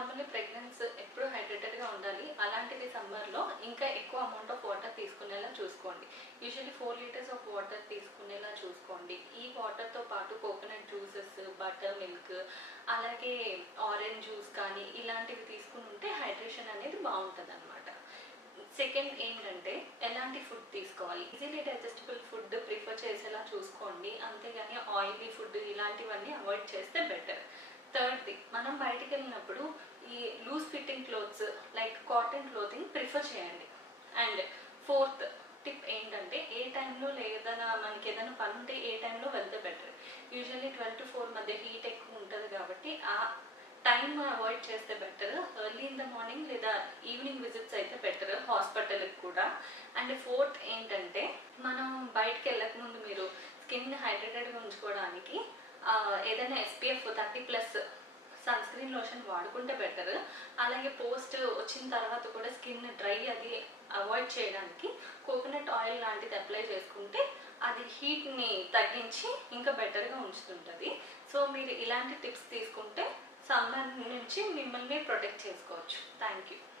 Normally ప్రెగ్నెన్స్ ఎప్పుడు హైడ్రేటెడ్గా ఉండాలి. అలాంటిది సమ్మర్లో ఇంకా ఎక్కువ అమౌంట్ ఆఫ్ వాటర్ తీసుకునేలా చూసుకోండి. యూజువల్లీ 4 లీటర్స్ ఆఫ్ వాటర్ తీసుకునేలా చూసుకోండి. ఈ వాటర్తో పాటు కోకోనట్ జ్యూసెస్, బటర్ మిల్క్, అలాగే ఆరెంజ్ జ్యూస్ కానీ ఇలాంటివి తీసుకుని ఉంటే హైడ్రేషన్ అనేది బాగుంటుంది అనమాట. సెకండ్ ఏంటంటే ఎలాంటి ఫుడ్ తీసుకోవాలి. ఈజీలీ డైజెస్టబుల్ ఫుడ్ ప్రిఫర్ చేసేలా చూసుకోండి, అంతేగాని ఆయిలీ ఫుడ్ ఇలాంటివన్నీ అవాయిడ్ చేస్తే బెటర్. థర్డ్ది, మనం బయటికి వెళ్ళినప్పుడు ఈ loose fitting clothes like cotton clothing prefer చేయండి. అండ్ ఫోర్త్ టిప్ ఏంటంటే ఏ టైంలో లేదన్నా మనకి ఏదైనా పని ఉంటే ఏ టైంలో వెళ్తే బెటర్. యూజువల్లీ 12 to 4 మధ్య హీట్ ఎక్కువ ఉంటుంది కాబట్టి ఆ టైం అవాయిడ్ చేస్తే better. Early in the morning లేదా ఈవినింగ్ విజిట్స్ అయితే బెటర్ హాస్పిటల్కి కూడా. అండ్ ఫోర్త్ ఏంటంటే మనం బయటకు వెళ్ళక ముందు మీరు స్కిన్ హైడ్రేటెడ్గా ఉంచుకోవడానికి ఏదైనా SPF 30+ సన్ స్క్రీన్ లోషన్ వాడుకుంటే బెటర్. అలాగే పోస్ట్ వచ్చిన తర్వాత కూడా స్కిన్ డ్రై అది అవాయిడ్ చేయడానికి కోకోనట్ ఆయిల్ లాంటిది అప్లై చేసుకుంటే అది హీట్ని తగ్గించి ఇంకా బెటర్గా ఉంచుతుంటుంది. సో మీరు ఇలాంటి టిప్స్ తీసుకుంటే సమ్మర్ నుంచి మిమ్మల్ని ప్రొటెక్ట్ చేసుకోవచ్చు. Thank you.